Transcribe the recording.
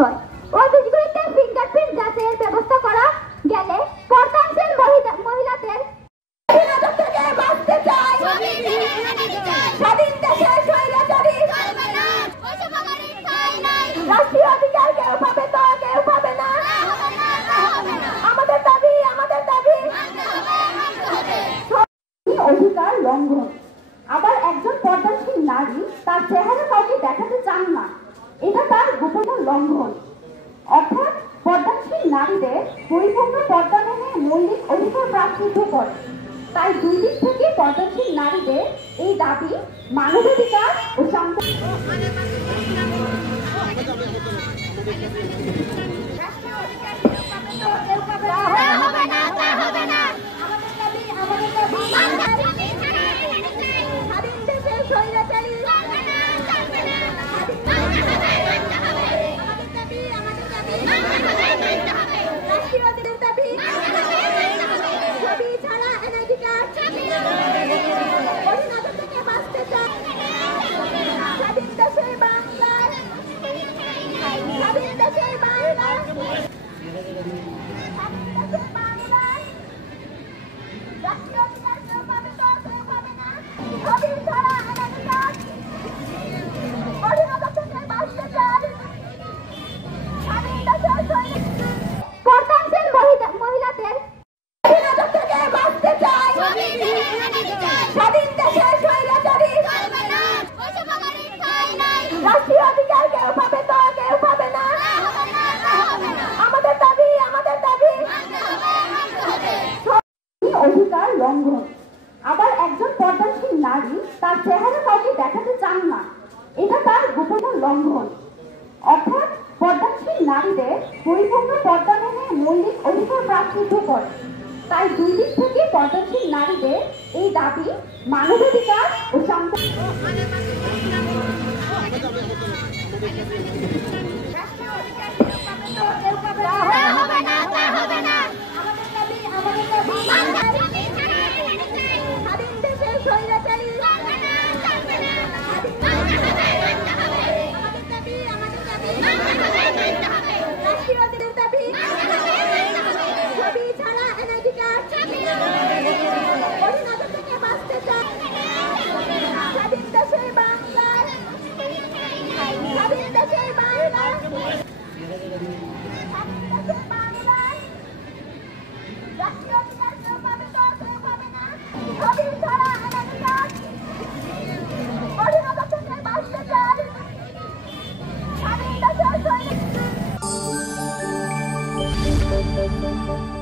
হয়। অফিসগুলিতে ফিঙ্গারপ্রিন্ট যাচাইয়ের ব্যবস্থা করা গেলে পর্দানশীল মহিলাদের বিনোদন থেকে বাঁচতে চাই। স্বাধীন দেশে স্বৈরাচারী রাষ্ট্রীয় অধিকার কেউ পাবে তো কেউ পাবে না। আমাদের দাবি অধিকার লঙ্ঘন। আবার একজন পর্দাশীল নারী তার চেহারা কাউকে দেখাতে চান না, এটা তার গোপনীয় লঙ্ঘন। অর্থাৎ পর্দাশীল নারীদের পরিপূর্ণ পর্দা মেনে মৌলিক অধিকার প্রাপ্তিত করে। তাই দুই দিক থেকে পর্দাশীল নারীদের এই দাবি মানবাধিকার ও শান্তি। স্বাধীন দেশে স্বৈরাচারী রাষ্ট্রীয় অধিকার কেউ পাবে তো কেউ পাবে না। আমাদের দাবি অধিকার লঙ্ঘন। আবার একজন পর্দাশীল নারী তার চেহারা কাউকে দেখাতে চান না, এটা তার গোপনীয় লঙ্ঘন। অর্থাৎ পর্দাশীল নারীদের পরিপূর্ণ পর্দা মেনে মৌলিক অধিকার প্রাপ্তিত করে। তাই দুই দিক থেকে পর্দাশীল নারীদের এই দাবি মানবাধিকার ও শান্তি। Thank you.